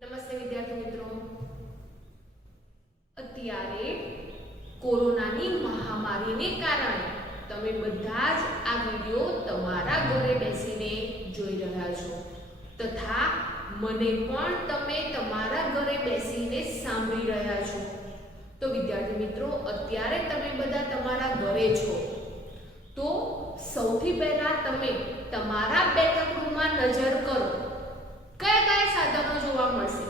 નમસ્તે વિદ્યાર્થી મિત્રો, અત્યારે કોરોનાની મહામારીને કારણે તમે બધા જ આ વિડિયો તમારા ઘરે બેસીને જોઈ રહ્યા છો તથા મને પણ તમે તમારા ઘરે બેસીને સાંભળી રહ્યા છો। તો વિદ્યાર્થી મિત્રો, અત્યારે તમે બધા તમારા ઘરે છો તો સૌથી પહેલા તમે તમારા બેઠક રૂમમાં નજર કરો। કયા કયા સાધનો જોવા મળશે?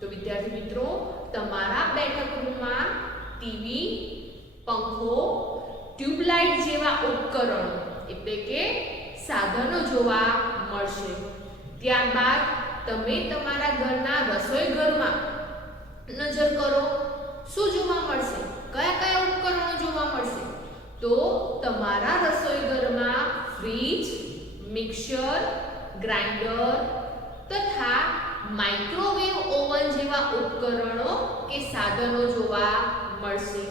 તો વિદ્યાર્થી મિત્રો, તમારા બેઠક રૂમમાં ટીવી, પંખો, ટ્યુબલાઇટ જેવા ઉપકરણો એટલે કે સાધનો જોવા મળશે। ત્યારબાદ તમે તમારા ઘરના રસોઈ ઘરમાં નજર કરો। શું જોવા મળશે? કયા કયા ઉપકરણો જોવા મળશે? તો તમારા રસોઈ ઘરમાં ફ્રીજ, મિક્સર, ગ્રાઇન્ડર તથા માઇક્રોવેવ ઓવન જેવા ઉપકરણો કે સાધનો જોવા મળશે।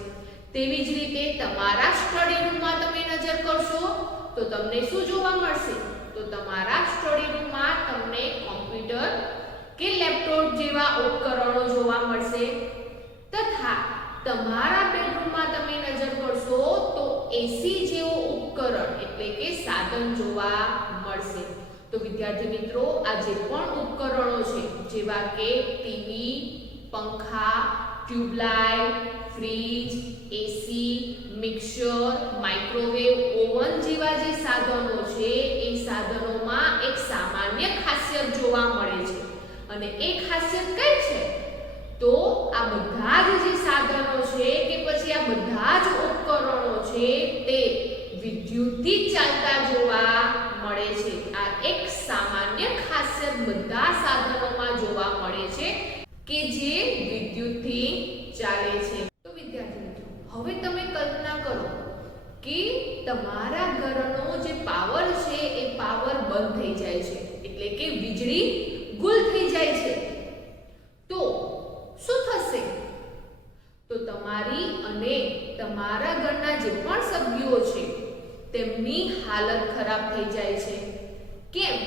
તેવી જ રીતે તમારા સ્ટડી રૂમમાં તમે નજર કરશો તો તમને શું જોવા મળશે? તો તમારા સ્ટડી રૂમમાં તમને કોમ્પ્યુટર કે લેપટોપ જેવા ઉપકરણો જોવા મળશે તથા તમારા બેડરૂમમાં તમે નજર કરશો તો એસી જેવો ઉપકરણ એટલે કે સાધન જોવા મળશે। તો વિદ્યાર્થી મિત્રો, આ જે પણ ઉપકરણો છે જેવા કે ટીવી, પંખા, ટ્યુબલાઇટ, ફ્રીજ, એસી, મિક્સર, માઇક્રોવેવ ઓવન જેવા જે સાધનો છે એ સાધનોમાં એક સામાન્ય ખાસિયત જોવા મળે છે અને એ ખાસિયત કઈ છે? તો આ બધા જ જે સાધનો છે કે પછી આ બધા જ ઉપકરણો છે તે વિદ્યુતથી ચાલતા જોવા મળે છે। આ એક સામાન્ય ખાસિયત બધા સાધનોમાં જોવા મળે છે કે જે વિદ્યુતથી ચાલે છે। તો વિદ્યાર્થી મિત્રો, હવે તમે કલ્પના કરો કે તમારા ઘરનો જે પાવર છે એ પાવર બંધ થઈ જાય છે એટલે કે વીજળી ગુલ થઈ જાય છે તો શું થશે? તો તમારી અને તમારા ઘરના જે પણ સભ્યો છે તેમની હાલત ખરાબ થઈ જાય છે। કેમ?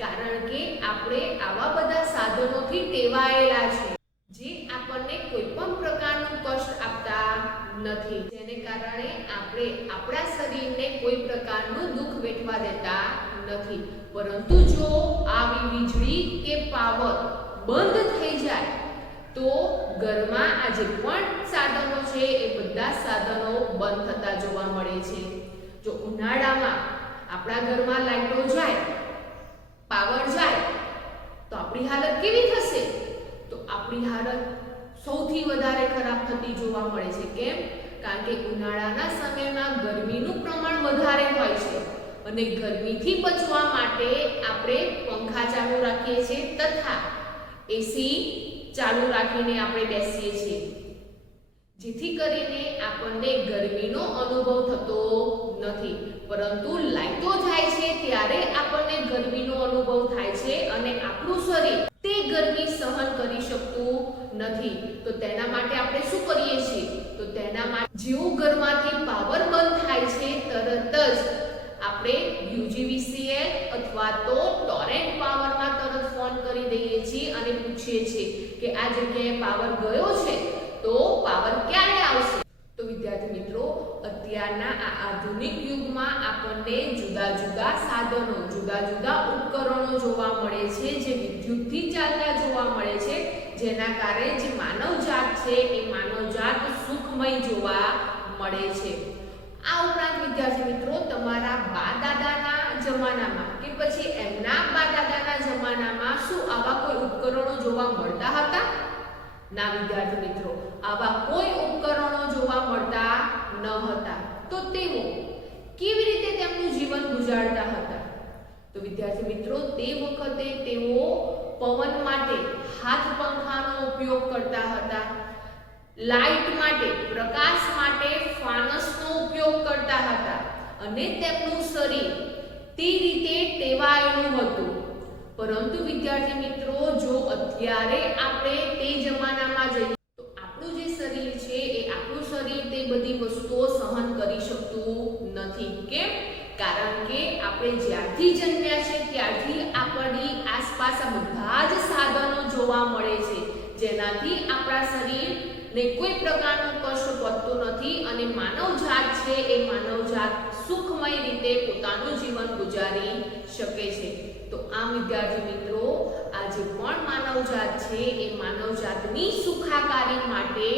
કારણ કે આપણે આવા બધા સાધનોથી ટેવાયેલા છે જે આપણને કોઈ પણ પ્રકારનું કષ્ટ આપતા નથી, જેને કારણે આપણે આપણા શરીરને કોઈ પ્રકારનું દુઃખ વેઠવા દેતા નથી। પરંતુ જો આવી વીજળી કે પાવર બંધ થઈ જાય તો ઘરમાં આ જે પણ સાધનો છે એ બધા સાધનો બંધ થતા જોવા મળે છે। જો ઉનાળામાં આપણા ઘરમાં લાઈટો જાય, પાવર જાય તો આપણી હાલત કેવી થશે? તો આપણી હાલત સૌથી વધારે ખરાબ થતી જોવા મળે છે। કેમ? કારણ કે ઉનાળાના સમયમાં ગરમીનું પ્રમાણ વધારે હોય છે અને ગરમીથી બચવા માટે આપણે પંખા ચાલુ રાખીએ છીએ તથા એસી ચાલુ રાખીને આપણે બેસીએ છીએ જેથી કરીને આપણને ગરમીનો અનુભવ થતો નથી, પરંતુ લાઈટો જાય છે ત્યારે આપણને ગરમીનો અનુભવ થાય છે અને આપણું શરીર તે ગરમી સહન કરી શકતું નથી। તો તેના માટે આપણે શું કરીએ છીએ? તો તેના માટે જેવું ઘરમાંથી પાવર બંધ થાય છે તરત જ આપણે યુજીવીસીએલ અથવા તો ટોરેન્ટ પાવરમાં તરત ફોન કરી દઈએ છીએ અને પૂછીએ છીએ કે આ જગ્યાએ પાવર ગયો છે તો પાવર ક્યારે આવશે? તો વિદ્યાર્થી મિત્રો, અત્યારના આ આધુનિક યુગમાં આપણને જુદા જુદા સાધનો, જુદા જુદા ઉપકરણો જોવા મળે છે જે વિદ્યુતથી ચાલતા જોવા મળે છે, જેના કારણે જે માનવજાત છે એ માનવજાત સુખમય જોવા મળે છે। આ ઉપરાંત વિદ્યાર્થી મિત્રો, તમારા બા દાદાના જમાનામાં કે પછી એમના બા દાદાના જમાનામાં શું આવા કોઈ ઉપકરણો જોવા મળતા હતા? ના વિદ્યાર્થી મિત્રો, આવા કોઈ ઉપકરણો જોવા મળતા ન હતા। તો તેઓ કેવી રીતે તેમનું જીવન ગુજારતા હતા? તો વિદ્યાર્થી મિત્રો, તે વખતે તેઓ પવન માટે હાથ પંખાનો ઉપયોગ કરતા હતા, લાઇટ માટે, પ્રકાશ માટે ફાનસનો ઉપયોગ કરતા હતા અને તેમનું શરીર તે રીતે ટેવાયેલું હતું। પરંતુ વિદ્યાર્થી મિત્રો, જો અત્યારે આપણે તે જમાનામાં જઈએ તો આપણું જે શરીર છે એ આપણું શરીર તે બધી વસ્તુઓ સહન કરી શકતું નથી। કેમ? કારણ કે આપણે જ્યારથી જન્મ્યા છે ત્યારથી આપણી આસપાસ આ બધા જ સાધનો જોવા મળે છે, જેનાથી આપણા શરીરને કોઈ પ્રકારનું કષ્ટ પહોંચતું નથી અને માનવજાત છે એ માનવજાત સુખમય રીતે પોતાનું જીવન ગુજારી શકે છે. તો આ વિદ્યાર્થી મિત્રો, આજે પણ માનવજાત છે એ માનવજાતની સુખાકારી માટે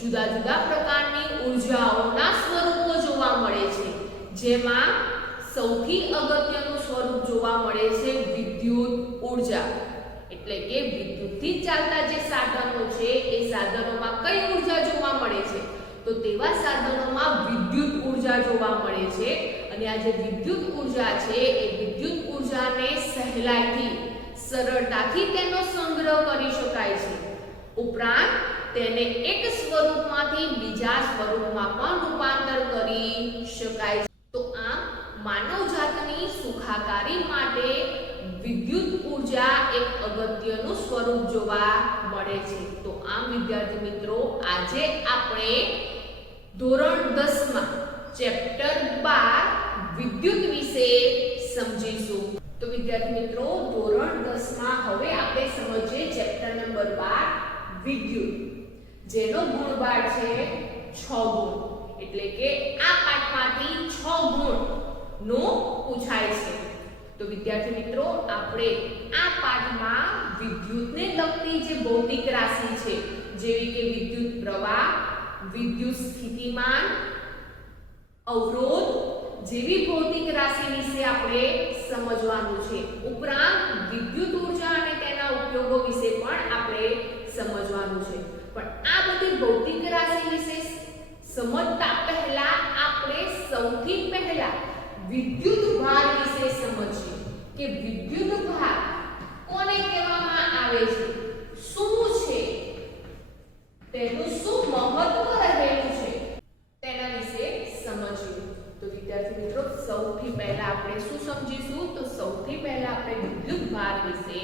જુદા જુદા પ્રકારની ઉર્જાઓના સ્વરૂપો જોવા મળે છે, જેમાં સૌથી અગત્યનું સ્વરૂપ જોવા મળે છે વિદ્યુત ઉર્જા. એટલે કે વિદ્યુતથી ચાલતા જે સાધનો છે એ સાધનોમાં કઈ ઉર્જા જોવા મળે છે? તો તેવા સાધનોમાં વિદ્યુત ઉર્જા જોવા મળે છે. અને આ જે વિદ્યુત ઉર્જા છે એ વિદ્યુત ઉર્જાને સહેલાઈથી, સરળતાથી તેનો સંગ્રહ કરી શકાય છે. ઉપરાંત તેને એક સ્વરૂપમાંથી બીજા સ્વરૂપમાં પણ રૂપાંતર કરી શકાય છે. તો આ માનવજાતની સુખાકારી માટે વિદ્યુત ઉર્જા એક અગત્યનું સ્વરૂપ જોવા મળે છે. તો આમ વિદ્યાર્થી મિત્રો, આજે આપણે ધોરણ 10 માં ચેપ્ટર 12 વિદ્યુત વિશે સમજીશું. તો વિદ્યાર્થી મિત્રો, ધોરણ 10 માં હવે આપણે સમજીએ ચેપ્ટર નંબર 12 વિદ્યુત, જેનો ગુણભાર છે 6 ગુણ. એટલે કે આ પાઠમાંથી 6 ગુણ નો પૂછાય છે. તો વિદ્યાર્થી મિત્રો, આપણે આ પાઠમાં વિદ્યુતને લગતી જે ભૌતિક રાશિ છે, જેવી કે વિદ્યુત પ્રવાહ, વિદ્યુત સ્થિતિમાન, અવરોધ જેવી ભૌતિક રાશિ વિશે આપણે સમજવાનું છે. ઉપરાંત વિદ્યુત ઉર્જા અને તેના ઉપયોગો વિશે પણ આપણે સમજવાનું છે. પણ આ બધી ભૌતિક રાશિ વિશે સમજતા પહેલા આપણે સૌથી પહેલા વિદ્યુત ભાર વિશે સમજીએ કે વિદ્યુત ભાર કોને કહેવામાં આવે છે, શું છે, તેનું શું મહત્વ રહેલું છે, તેના વિશે સમજીએ. તો વિદ્યાર્થી મિત્રો, સૌથી પહેલા આપણે શું સમજીશું? તો સૌથી પહેલા આપણે વિદ્યુત ભાર વિશે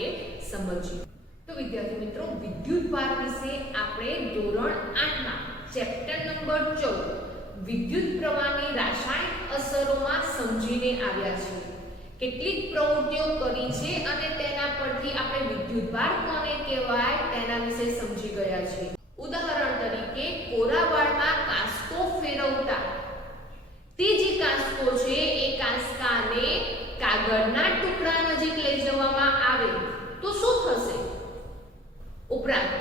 સમજીએ. તો વિદ્યાર્થી મિત્રો, વિદ્યુત ભાર વિશે આપણે ધોરણ 8 માં ચેપ્ટર નંબર 14 વિદ્યુત પ્રવાહની રાસાયણિક અસરોમાં સમજીને આવ્યા છે. કેટલીક પ્રવૃત્તિઓ કરી છે અને તેના પરથી આપણે વિદ્યુત ભાર કોને કહેવાય તેના વિશે સમજી ગયા છીએ. ઉદાહરણ તરીકે, કોરાવાળમાં કાંસકો ફેરવતા તે જે કાંસકો છે એ કાંસકાને કાગળના ટુકડા નજીક લઈ જવામાં આવે તો શું થશે? ઉપરાંત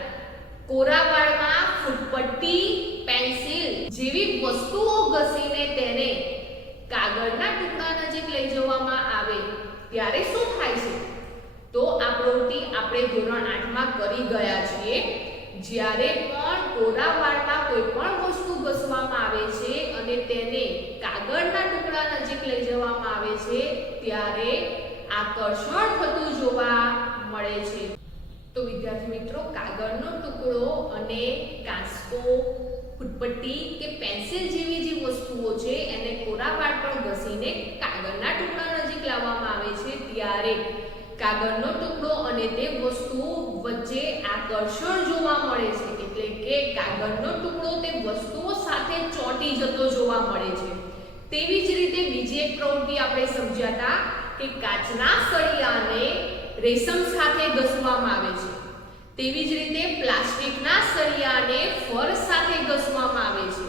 કોરાવાળમાં ફૂટપટ્ટી, પેન્સિલ જેવી વસ્તુઓ ઘસીને તેને કાગળના ટુકડા નજીક લઈ જવામાં આવે ત્યારે શું થાય છે? તો આ પ્રવૃત્તિ આપણે ધોરણ 8 માં કરી ગયા છીએ. જ્યારે પણ કોરાવાળમાં કોઈ પણ વસ્તુ ઘસવામાં આવે છે અને તેને કાગળના ટુકડા નજીક લઈ જવામાં આવે છે ત્યારે આકર્ષણ થતું જોવા મળે છે. તો વિદ્યાર્થી મિત્રો, કાગળનો ટુકડો અને કાંસકો, ફૂટપટ્ટી કે પેન્સિલ જેવી જે વસ્તુઓ છે એને કોરાવાળ પર ઘસીને કાગળના ટુકડા નજીક લાવવામાં આવે છે ત્યારે કાગળનો ટુકડો અને તે વસ્તુ વચ્ચે આકર્ષણ જોવા મળે છે. એટલે કે કાગળનો ટુકડો તે વસ્તુઓ સાથે ચોંટી જતો જોવા મળે છે. તેવી જ રીતે બીજી એક પ્રવૃત્તિ આપણે સમજ્યા હતા કે કાચના સળિયાને રેશમ સાથે ઘસવામાં આવે છે. તેવી જ રીતે પ્લાસ્ટિકના સળિયાને ફર સાથે ઘસવામાં આવે છે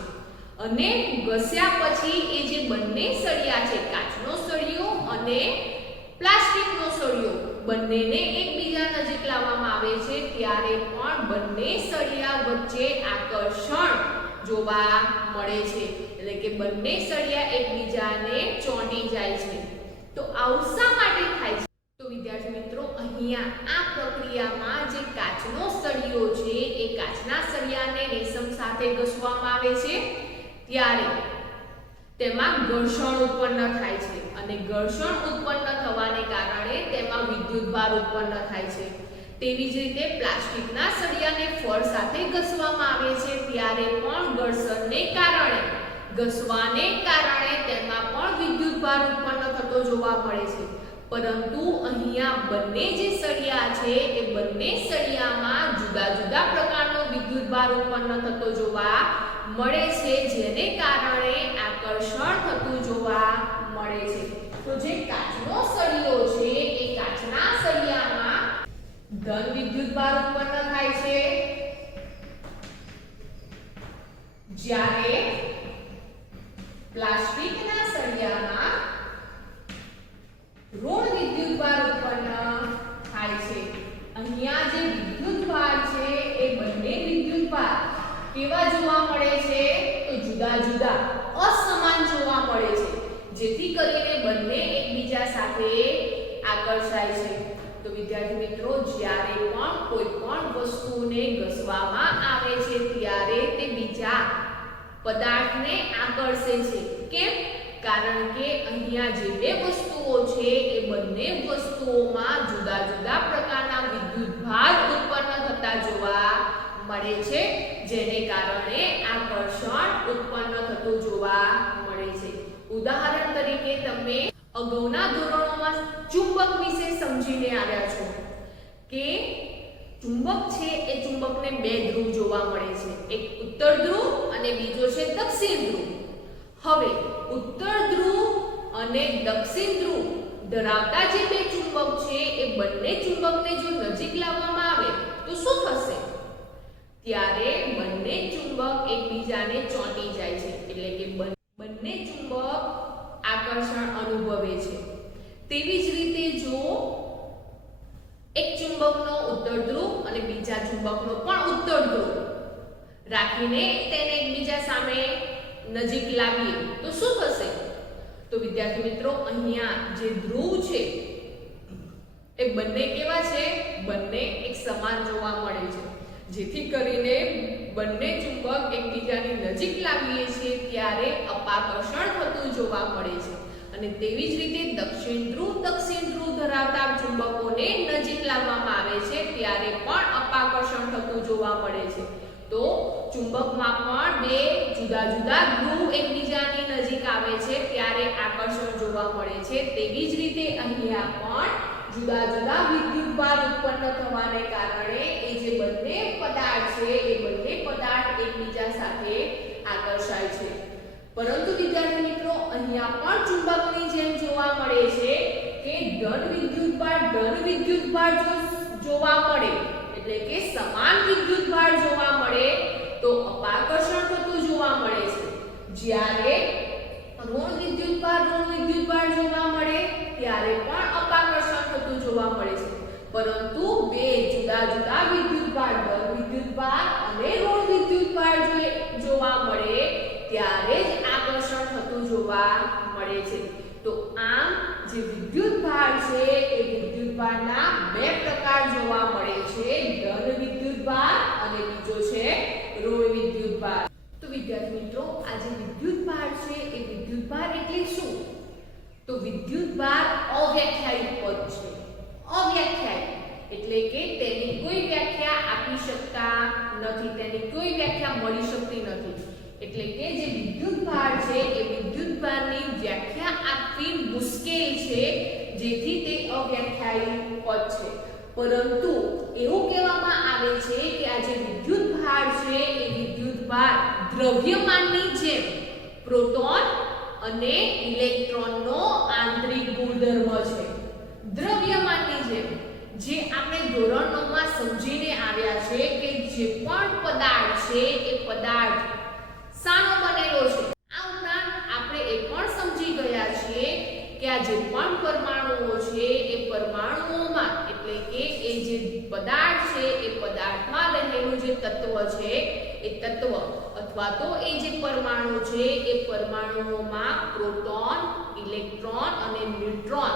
અને ઘસ્યા પછી એ જે બંને સળિયા છે, કાચનો સળિયો અને પ્લાસ્ટિકનો સળિયો, બંનેને એકબીજા નજીક લાવવામાં આવે છે ત્યારે પણ બંને સળિયા વચ્ચે આકર્ષણ જોવા મળે છે. એટલે કે બંને સળિયા એકબીજાને ચોંટી જાય છે. તો આવું શા માટે થાય છે? તો વિદ્યાર્થી મિત્રો, અહીંયા આ પ્રક્રિયામાં જે કાચનો સળિયો છે એ કાચના સળિયાને રેશમ સાથે ઘસવામાં આવે છે ત્યારે તેમાં ઘર્ષણ ઉત્પન્ન થાય છે અને ઘર્ષણ ઉત્પન્ન થવાને કારણે તેમાં વિદ્યુત ભાર ઉત્પન્ન થાય છે. તેવી જ રીતે પ્લાસ્ટિકના સળિયાને ફળ સાથે ઘસવામાં આવે છે ત્યારે પણ ઘર્ષણને કારણે, ઘસવાને કારણે તેમાં પણ વિદ્યુત ભાર ઉત્પન્ન થતો જોવા મળે છે. પરંતુ અહીંયા બંને જે સળિયા છે એ બંને સળિયામાં જુદા જુદા પ્રકારનો વિદ્યુત ભાર ઉત્પન્ન થતો જોવા મળે છે, જેને કારણે આકર્ષણ થતું જોવા મળે છે. તો જે કાચનો સળિયો છે ઋણ વિદ્યુતભાર ઉત્પન્ન થાય છે. અહીંયા જે વિદ્યુતભાર છે એ બંને વિદ્યુતભાર કેવા જોવા મળે છે? તો જુદા જુદા અસમાન જોવા મળે છે, જેથી કરીને બંને એકબીજા સાથે આકર્ષાય છે. તો વિદ્યાર્થી મિત્રો, જ્યારે પણ કોઈ પણ વસ્તુને ઘસવામાં આવે છે ત્યારે તે બીજા પદાર્થને આકર્ષે છે. કેમ? કારણ કે અહીંયા જે બે વસ્તુઓ છે એ બંને વસ્તુઓમાં જુદા જુદા પ્રકારના વિદ્યુતભાર ઉત્પન્ન થતા જોવા મળે છે, જેને કારણે આકર્ષણ ઉત્પન્ન થતું જોવા મળે છે. ઉદાહરણ તરીકે તમે અગાઉના ધોરણોમાં ચુંબક વિશે સમજીને આવ્યા છો કે ચુંબક છે એ ચુંબકને બે ધ્રુવ જોવા મળે છે, એક ઉત્તર ધ્રુવ અને બીજો છે દક્ષિણ ધ્રુવ. હવે ઉત્તર ધ્રુવ અને દક્ષિણ ધ્રુવ ધરાવતા જે બે ચુંબક છે એ બંને ચુંબકને જો નજીક લાવવામાં આવે તો શું થશે? ત્યારે બંને ચુંબક એકબીજાને ચોંટી જાય છે, એટલે કે બંને ચુંબક આકર્ષણ અનુભવે છે. તેવી જ રીતે જો એક ચુંબકનો ઉત્તર ધ્રુવ અને બીજા ચુંબકનો પણ ઉત્તર ધ્રુવ રાખીને તેને એકબીજા સામે નજીક લાવીએ તો શું થશે? તો વિદ્યાર્થી મિત્રો, અહીંયા જે ધ્રુવ છે એ બંને કેવા છે? બંને એક સમાન જોવા મળે છે, જેથી કરીને બંને ચુંબક એકબીજાની નજીક લાવીએ છીએ ત્યારે અપાકર્ષણ થતું જોવા મળે છે. અને તેવી જ રીતે દક્ષિણ ધ્રુવ ધરાવતા ચુંબકોને નજીક લાવવામાં આવે છે ત્યારે પણ અપાકર્ષણ થતું જોવા મળે છે. તો ચુંબકમાં પણ બે જુદા જુદા ધ્રુવ એકબીજાની નજીક આવે છે ત્યારે આકર્ષણ જોવા મળે છે. તેવી જ રીતે અહીંયા પણ જુદા જુદા વિદ્યુતભાર ઉત્પન્ન થવાને કારણે એ જે બંને પદાર્થ છે એ બંને પદાર્થ એકબીજા સાથે આકર્ષાય છે. પરંતુ વિદ્યાર્થી મિત્રો, અહીંયા પણ ચુંબકની જેમ જોવા મળે છે કે ધન વિદ્યુતભાર જોવા મળે, એટલે કે સમાન વિદ્યુતભાર જોવા મળે તો અપાકર્ષણ થતું જોવા મળે છે. જ્યારે ઋણ વિદ્યુતભાર જોવા મળે ત્યારે પણ અપાકર્ષણ થતું જોવા મળે છે. પરંતુ બે જુદા જુદા વિદ્યુતભાર, ધન વિદ્યુતભાર અને ઋણ વિદ્યુતભાર જોવા મળે ત્યારે જ આકર્ષણ થતું જોવા મળે છે. તો આમ જે વિદ્યુતભાર છે એ વિદ્યુતભારના બે પ્રકાર જોવા મળે છે, ધન વિદ્યુતભાર અને બીજો છે ઋણ વિદ્યુતભાર. તો વિદ્યાર્થી મિત્રો, આ જે વિદ્યુતભાર છે એ વિદ્યુતભાર એટલે શું? તો વિદ્યુતભાર અવ્યાખ્યાયિત પદ છે. અવ્યાખ્યાયિત એટલે કે તેની કોઈ વ્યાખ્યા આપી શકતા નથી, તેની કોઈ વ્યાખ્યા મળી શકતી નથી. એટલે કે જે વિદ્યુતભાર છે એ વિદ્યુતભારની વ્યાખ્યા આપવી મુશ્કેલ છે, જેથી તે અવ્યાખ્યાયિત પદ છે. પરંતુ એવું કહેવામાં આવે છે કે આ જે વિદ્યુતભાર છે એ વિદ્યુતભાર દ્રવ્યમાનની જેમ પ્રોટોન અને ઇલેક્ટ્રોનનો આંતરિક ગુણધર્મ છે. દ્રવ્યમાનની જેમ જે આપણે ધોરણ 9 માં સમજીને આવ્યા છે કે જે પણ પદાર્થ છે એ પદાર્થ શાનો બનેલો છે. આ ઉપરાંત આપણે એ પણ સમજી ગયા છીએ કે આ જે પણ પરમાણુઓ છે એ પરમાણુઓમાં, એટલે કે એ જે પદાર્થ છે એ પદાર્થમાં રહેલું જે તત્વ છે એ તત્વ અથવા તો એ જે પરમાણુ છે એ પરમાણુઓમાં પ્રોટોન, ઇલેક્ટ્રોન અને ન્યુટ્રોન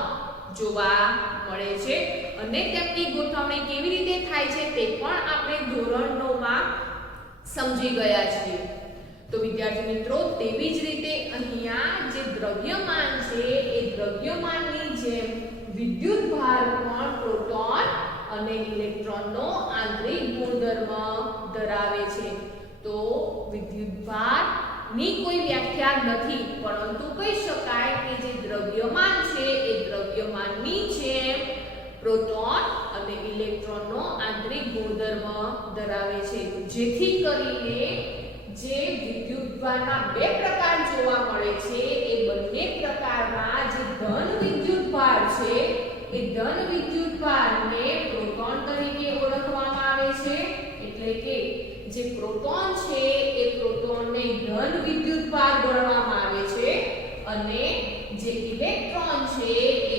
જોવા મળે છે. અને તેમની ગોઠવણી કેવી રીતે થાય છે તે પણ આપણે ધોરણ 9 માં સમજી ગયા છીએ. તો વિદ્યાર્થી મિત્રો, તેવી જ રીતે અહીંયા જે દ્રવ્યમાન છે એ દ્રવ્યમાનની જેમ વિદ્યુતભાર પણ પ્રોટોન અને ઇલેક્ટ્રોનનો આંતરિક ગુણધર્મ ધરાવે છે. તો વિદ્યુતભારની કોઈ વ્યાખ્યા નથી, પરંતુ કહી શકાય કે જે દ્રવ્યમાન છે એ દ્રવ્યમાનની જેમ પ્રોટોન અને ઇલેક્ટ્રોનનો આંતરિક ગુણધર્મ ધરાવે છે, જેથી કરીને જે વિદ્યુતભારના બે પ્રકાર જોવા મળે છે એ બંને પ્રકારમાં જે ધન વિદ્યુતભાર છે એ ધન વિદ્યુતભારને પ્રોટોન તરીકે ઓળખવામાં આવે છે. એટલે કે જે પ્રોટોન છે એ પ્રોટોનને ધન વિદ્યુતભાર ગણવામાં આવે છે અને જે ઇલેક્ટ્રોન છે એ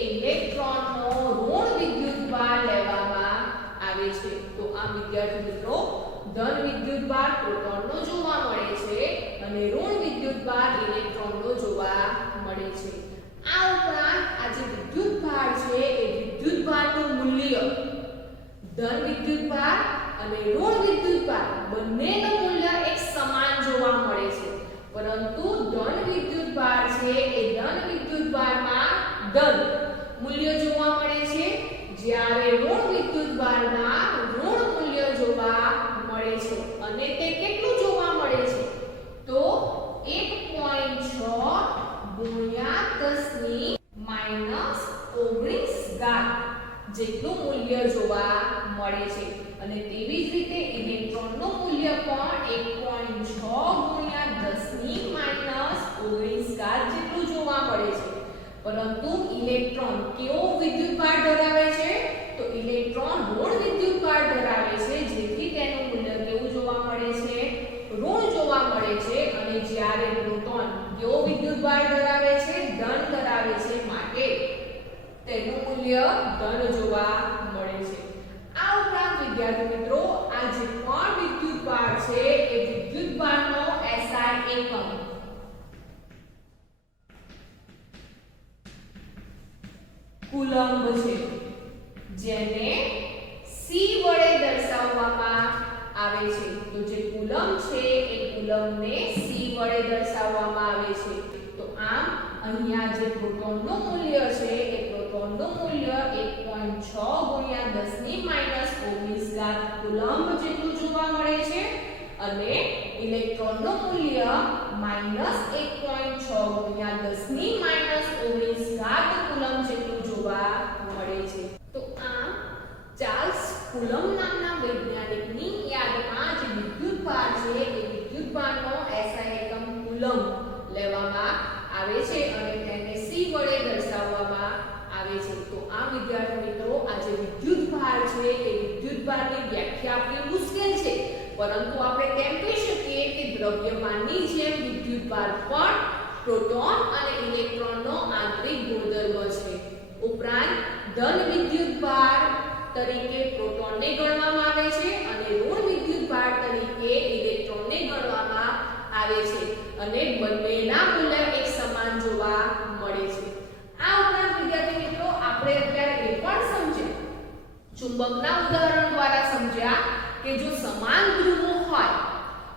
વિદ્યુતભાર પ્રોટોનનો જોવા મળે છે અને ઋણ વિદ્યુતભાર ઇલેક્ટ્રોનનો જોવા મળે છે. આ ઉપરાંત આ જે વિદ્યુતભાર છે એ વિદ્યુતભારનું મૂલ્ય ધન વિદ્યુતભાર અને ઋણ વિદ્યુતભાર બંનેનું મૂલ્ય એક સમાન જોવા મળે છે. પરંતુ ધન વિદ્યુતભાર છે એ ધન વિદ્યુતભારમાં ધન મૂલ્ય જોવા મળે છે, જ્યારે ઋણ વિદ્યુતભારમાં ઋણ મૂલ્ય જોવા મળે છે. અને તે કેટલું જોવા મળે છે? તો 1.6 ગુણ્યા 10 માઈનસ 19 જેટલું મૂલ્ય જોવા મળે છે. અને તેવી જ રીતે ઇલેક્ટ્રોનનું મૂલ્ય પણ 1.6 ગુણ્યા 10 માઈનસ 19 જેટલું જોવા મળે છે. પરંતુ ઇલેક્ટ્રોન કેવો વિદ્યુતભાર ધરાવે છે? તો ઇલેક્ટ્રોન ઋણ વિદ્યુતભાર ધરાવે છે, જેથી તેનું મૂલ્ય કેવું જોવા મળે છે? ઋણ જોવા મળે છે. અને જ્યારે પ્રોટોન કેવો વિદ્યુતભાર ધરાવે છે? ધન ધરાવે છે, માટે તેનું મૂલ્ય ધન જોવા મળે છે. આ ઉપરાંત વિદ્યાર્થી મિત્રો, આ જે પણ વિદ્યુતભાર છે એ વિદ્યુતભારનો SI એકમ કુલમ્બ છે, જેને C વડે દર્શાવવામાં આવે છે. તો જે કુલમ્બ છે એ કુલમ્બને C વડે દર્શાવવામાં આવે છે. તો આમ અહીંયા જે પ્રોટોનનું મૂલ્ય છે એ પ્રોટોનનું મૂલ્ય 1.6 ગુણ્યા 10 માઈનસ 19 કુલમ્બ જેટલું જોવા મળે છે અને ઇલેક્ટ્રોનનું મૂલ્ય -1.6 ગુણ્યા 10 માઈનસ 19 કુલમ્બ જેટલું જોવા મળે છે. તો આમ ચાર્લ્સ કુલમ્બ નામના વૈજ્ઞાનિકની યાદમાં જે વિદ્યુતભાર છે એ વિદ્યુતભારનો SI એકમ કુલમ્બ લેવામાં આવે છે અને તેને C વડે દર્શાવવામાં આવે છે. તો આ વિદ્યાર્થી મિત્રો, આ જે વિદ્યુતભાર છે એ વિદ્યુતભારની વ્યાખ્યા આપવી મુશ્કેલ છે, પરંતુ આપણે તેમ કહી શકીએ કે દ્રવ્યમાનની જેમ વિદ્યુતભાર પણ પ્રોટોન અને ઇલેક્ટ્રોનનો આંતરિક ગુણધર્મ છે. ઉપરાંત ધન વિદ્યુતભાર તરીકે પ્રોટોનને ગણવામાં આવે છે અને ઋણ વિદ્યુતભાર તરીકે ઇલેક્ટ્રોનને ગણવામાં આવે છે અને બંનેના મૂલ્ય એક સમાન જોવા મળે છે. આ ઉપરાંત વિદ્યાર્થી મિત્રો, આપણે અત્યારે એ પણ સમજ્યા, ચુંબકના ઉદાહરણ દ્વારા સમજ્યા કે જો સમાન ધ્રુવો હોય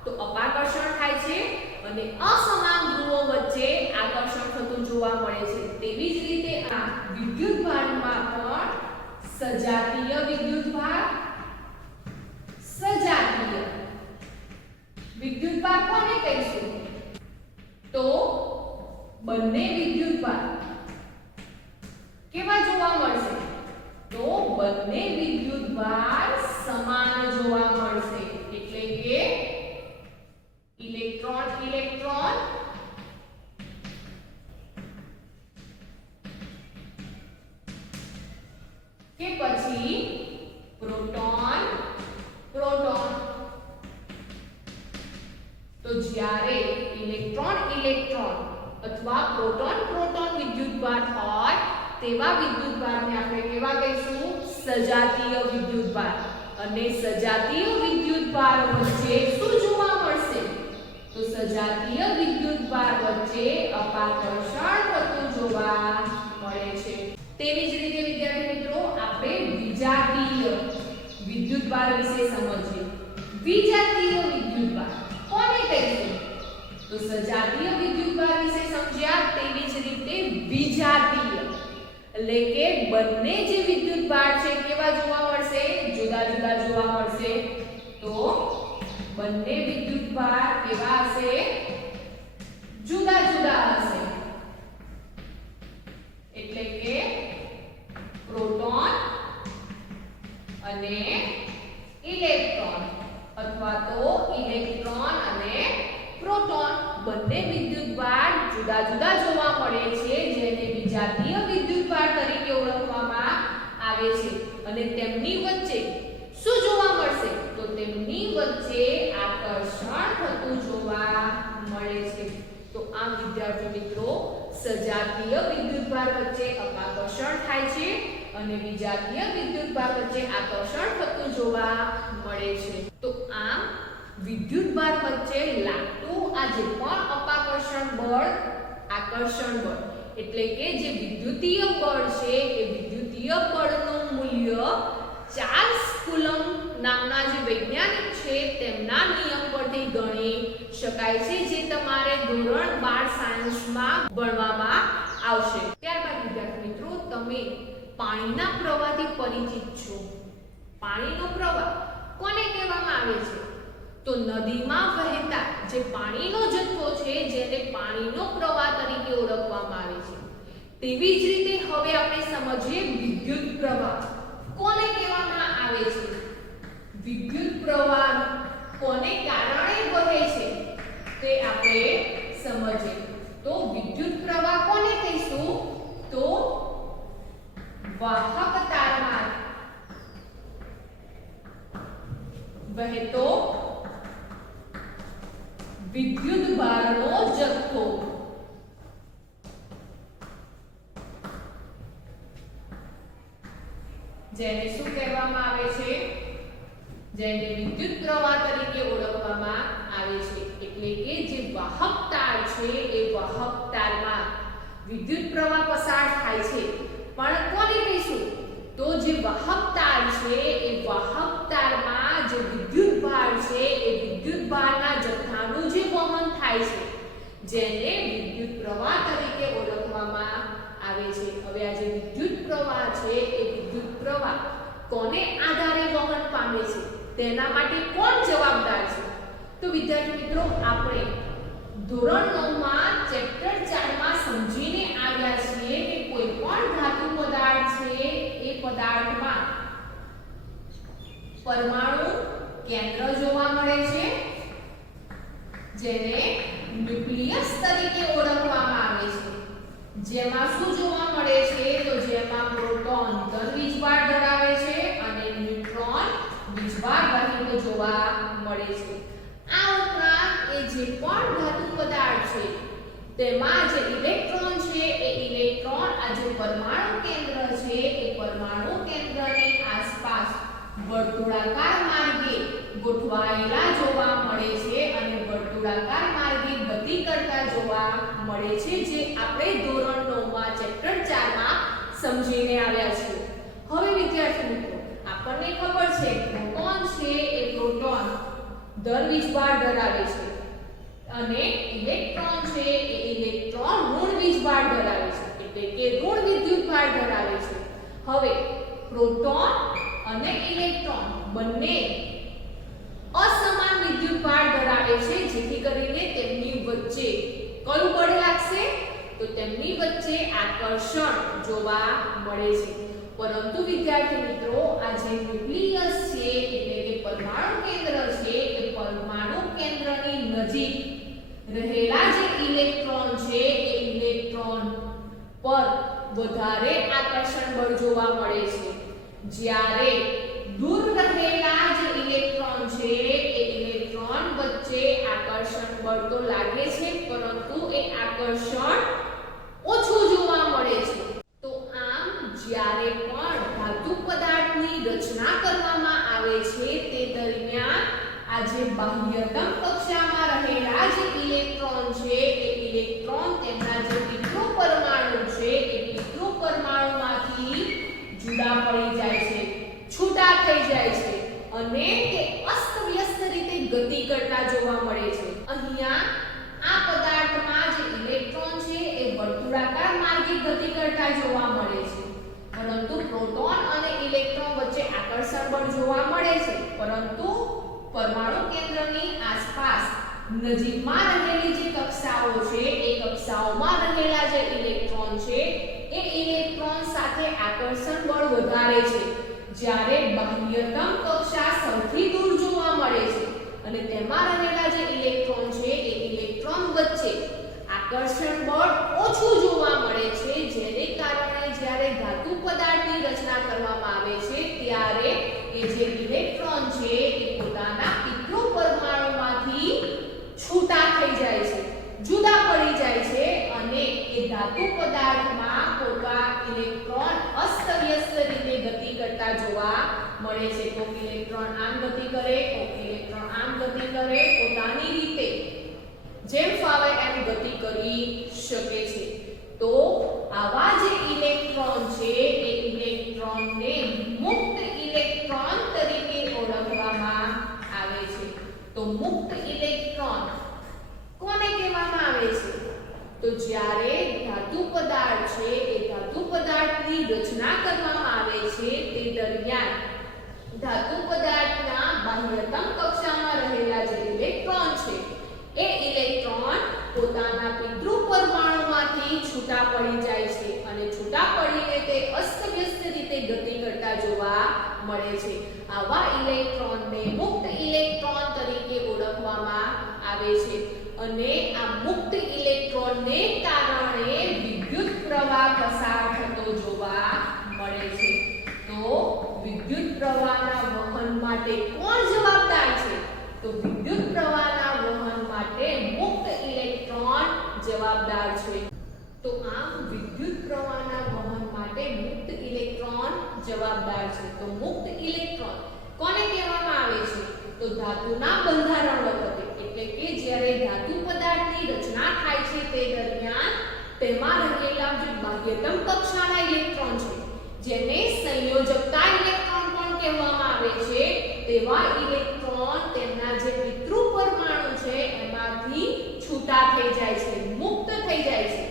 તો અપાકર્ષણ થાય છે અને અસમાન ધ્રુવો વચ્ચે આકર્ષણ થતું જોવા મળે છે. તેવી જ રીતે આ વિદ્યુતભારમાં પણ સજાતીય વિદ્યુતભાર, સજાતીય વિદ્યુતભાર કોને કહીશું? તો બંને વિદ્યુતભાર કેવા જોવા મળશે? તો બંને વિદ્યુતભાર સમાન જોવા મળશે. એટલે કે ઇલેક્ટ્રોન ઇલેક્ટ્રોન કે પછી પ્રોટોન પ્રોટોન. તો જ્યારે ઇલેક્ટ્રોન ઇલેક્ટ્રોન અથવા પ્રોટોન પ્રોટોન વિદ્યુતભાર હોય તેવા વિદ્યુતભારને આપણે કેવા કહીશું? સજાતીય વિદ્યુતભાર. અને સજાતીય વિદ્યુતભાર વચ્ચે શું જોવા મળશે? તો સજાતીય વિદ્યુતભાર વચ્ચે અપાકર્ષણ થતું જોવા મળે છે. તેવી જ રીતે વિદ્યાર્થી મિત્રો, આપણે વિજાતીય વિદ્યુતભાર વિશે સમજીએ. વિજાતીય વિદ્યુતભાર કોને કહીશું? તો સજાતીય વિદ્યુતભાર વિશે સમજ્યા, તેવી જ રીતે વિજાતીય એટલે કે બંને જે વિદ્યુતભાર છે કેવા જોવા મળશે? જુદા જુદા જોવા મળશે. તો બંને વિદ્યુતભાર કેવા હશે? જુદા જુદા હશે. એટલે કે પ્રોટોન અને ઇલેક્ટ્રોન અથવા તો ઇલેક્ટ્રોન અને પ્રોટોન બંને વિદ્યુતભાર જુદા જુદા જોવા મળે છે, જેને વિજાતીય વિદ્યુતભાર તરીકે ઓળખવામાં આવે છે. અને તેમની વચ્ચે શું જોવા મળશે? તો તેમની વચ્ચે આકર્ષણ થતું જોવા મળે છે. તો આમ વિદ્યાર્થી મિત્રો, સજાતીય વિદ્યુતભાર વચ્ચે અપાકર્ષણ થાય છે અને વિજાતીય વિદ્યુતભાર વચ્ચે આકર્ષણ થતું જોવા મળે છે. તો આમ વિદ્યુતભાર વચ્ચે લાગતું આ જે પણ અપાકર્ષણ બળ, આકર્ષણ બળ એટલે કે જે વિદ્યુતીય બળ છે એ વિદ્યુતીય બળનું મૂલ્ય ચાર્લ્સ કુલમ્બ નામના જે વૈજ્ઞાનિક છે તેમના નિયમ પરથી ગણી શકાય છે, જે તમારે ધોરણ 12 સાયન્સમાં ભણવામાં આવશે. ત્યારબાદ વિદ્યાર્થી મિત્રો, તમે પાણીના પ્રવાહથી પરિચિત છો. પાણીનો પ્રવાહ કોને કહેવામાં આવે છે? તો નદીમાં વહેતા જે પાણીનો જથ્થો છે જેને પાણીનો પ્રવાહ તરીકે ઓળખવામાં આવે છે. તેવી જ રીતે હવે આપણે સમજીએ વિદ્યુત પ્રવાહ કોને કહેવામાં આવે છે. વિદ્યુત પ્રવાહ કોને કારણે વહે છે તે આપણે સમજીએ. તો વિદ્યુત પ્રવાહ કોને કહીશું? તો વાહક તારમાં વહેતો વિદ્યુત ભારનો જથ્થો. જેને શું કહેવામાં આવે છે? જેને વિદ્યુત પ્રવાહ તરીકે ઓળખવામાં આવે છે. એટલે કે જે વાહક તાર છે એ વાહક તારમાં વિદ્યુત પ્રવાહ પસાર થાય છે, પણ કોને કહીશું? તો જે વાહક તાર છે એ વાહક તારમાં જે વિદ્યુત ભાર છે એ વિદ્યુત ભારના જથ્થાનું જે વહન થાય છે જેને વિદ્યુત પ્રવાહ તરીકે ઓળખવામાં આવે છે. હવે આ જે વિદ્યુત પ્રવાહ છે એ વિદ્યુત પ્રવાહ કોને આધારે વહન પામે છે તેના માટે કોણ જવાબદાર છે? તો વિદ્યાર્થી મિત્રો, આપણે ધોરણ 9 માં ચેપ્ટર 4 માં સમજીને આવ્યા છીએ કે કોઈ પણ ધાતુ પદાર્થ છે એ પદાર્થમાં પરમાણુ કેન્દ્ર જોવા મળે છે જેને ન્યુક્લિયસ તરીકે ઓળખવામાં આવે છે. જેમાં શું જોવા મળે છે? તો જેમાં પ્રોટોન ધન વીજભાર ધરાવે છે અને ન્યુટ્રોન વીજભાર રહિત જોવા મળે છે. આ ઉપરાંત એ જે પણ ધાતુ પદાર્થ છે તેમાં જે ઇલેક્ટ્રોન છે એ ઇલેક્ટ્રોન આ જે પરમાણુ કેન્દ્ર છે એ પરમાણુ કેન્દ્રની આસપાસ વર્તુળાકાર માર્ગે ગોઠવાયેલા જોવા મળે છે અને વર્તુળાકાર માર્ગે ગતિ કરતા જોવા મળે છે, જે આપણે ધોરણ 9 માં ચેપ્ટર 4 માં સમજીને આવ્યા છીએ. હવે વિદ્યાર્થી મિત્રો, આપણને ખબર છે પ્રોટોન છે એ પ્રોટોન ધન વીજભાર ધરાવે છે અને ઇલેક્ટ્રોન છે એ ઇલેક્ટ્રોન ઋણ વીજભાર ધરાવે છે, એટલે કે ઋણ વિદ્યુતભાર ધરાવે છે. હવે પ્રોટોન અને ઇલેક્ટ્રોન બંને અસમાન વિદ્યુતભાર ધરાવે છે, જેથી કરીને તેમની વચ્ચે કયું બળ લાગશે? તો તેમની વચ્ચે આકર્ષણ જોવા મળે છે. પરંતુ વિદ્યાર્થી મિત્રો, આ જે ન્યુક્લિયસ છે એટલે કે પરમાણુ કેન્દ્ર છે એ પરમાણુ કેન્દ્રની નજીક રહેલા જે ઇલેક્ટ્રોન છે એ ઇલેક્ટ્રોન પર વધારે આકર્ષણ બળ જોવા મળે છે, જ્યારે દૂર રહેલા જે ઇલેક્ટ્રોન છે એ ઇલેક્ટ્રોન વચ્ચે આકર્ષણ બળ તો લાગે છે પરંતુ એ આકર્ષણ ઓછું જોવા મળે છે. તો આમ જ્યારે પણ ધાતુ પદાર્થની રચના કરવામાં આવે છે તે દરમિયાન આ જે બાહ્યતમ કક્ષામાં રહેલા જે ઇલેક્ટ્રોન છે એ ઇલેક્ટ્રોન તેમના જે પિતૃ પરમાણુ છે એ પિતૃ પરમાણુમાંથી જુદા પડી જાય છે, છૂટા થઈ જાય છે અને તે અસ્તવ્યસ્ત રીતે ગતિ કરતા જોવા મળે છે. અહીંયા આ પદાર્થમાં જે ઇલેક્ટ્રોન છે એ વર્તુળાકાર માર્ગે ગતિ કરતા જોવા મળે છે, પરંતુ પ્રોટોન અને ઇલેક્ટ્રોન વચ્ચે આકર્ષણ બળ જોવા મળે છે, પરંતુ પરમાણુ કેન્દ્રની આસપાસ નજીકમાં રહેલી જે કક્ષાઓ છે એ કક્ષાઓમાં રહેલા જે ઇલેક્ટ્રોન છે એ ઇલેક્ટ્રોન સાથે આકર્ષણ બળ વધારે છે, જ્યારે બાહ્યતમ કક્ષા સૌથી દૂર જોવા મળે છે અને તેમાં રહેલા જે ઇલેક્ટ્રોન છે એ ઇલેક્ટ્રોન વચ્ચે આકર્ષણ બળ ઓછું જોવા મળે છે, જેને કારણે જ્યારે ધાતુ પદાર્થની રચના કરવામાં આવે છે ત્યારે એ જે ઇલેક્ટ્રોન છે એ પોતાના પિતૃ પરમાણુમાંથી છૂટા થઈ જાય છે, જુદા પડી જાય છે અને એ ધાતુ પદાર્થમાં પોતા ઇલેક્ટ્રોન અસ્તવ્યસ્ત રીતે ગતિ કરતા જોવા મળે છે. કોક ઇલેક્ટ્રોન આમ ગતિ કરે, કોક ઇલેક્ટ્રોન આમ ગતિ કરે, પોતાની રીતે જેમ ફાવે એમ ગતિ કરી શકે છે. તો આવા જે ઇલેક્ટ્રોન છે એ ઇલેક્ટ્રોનને મુક્ત ઇલેક્ટ્રોન તરીકે ઓળખવામાં આવે છે. તો મુક્ત ઇલેક્ટ્રોન કોને કહેવામાં આવે છે? તો જ્યારે ધાતુ પદાર્થ છે એ ધાતુ પદાર્થની રચના કરવામાં આવે છે તે દરમિયાન ધાતુ પદાર્થના બાહ્યતમ કક્ષામાં રહેલા જે ઇલેક્ટ્રોન છે એ ઇલેક્ટ્રોન પોતાના પિતૃ પરમાણુમાંથી છૂટા પડી જાય છે અને છૂટા પડીને તે અસ્તવ્યસ્ત રીતે ગતિ કરતા જોવા મળે છે. આવા ઇલેક્ટ્રોનને મુક્ત ઇલેક્ટ્રોન તરીકે ઓળખવામાં આવે છે. અને આ મુક્ત ઇલેક્ટ્રોનને કારણે વિદ્યુત પ્રવાહ પસાર થતો જોવા મળે છે. તો વિદ્યુત પ્રવાહના વહન માટે કોણ જવાબદાર છે? તો વિદ્યુત પ્રવાહના વહન માટે મુક્ત ઇલેક્ટ્રોન જવાબદાર છે. તો આમ વિદ્યુત પ્રવાહના વહન માટે મુક્ત ઇલેક્ટ્રોન જવાબદાર છે. તો મુક્ત ઇલેક્ટ્રોન કોને કહેવામાં આવે છે? તો ધાતુના બંધારણ વખતે, એટલે કે જ્યારે ધાતુ પદાર્થની રચના થાય છે તે દરમિયાન તેમાં રહેલા જે બાહ્યતમ કક્ષાના ઇલેક્ટ્રોન છે જેને સંયોજકતા ઇલેક્ટ્રોન પણ કહેવામાં આવે છે, તેવા ઇલેક્ટ્રોન તેમના જે પિતૃ પરમાણુ છે એમાંથી છૂટા થઈ જાય છે, મુક્ત થઈ જાય છે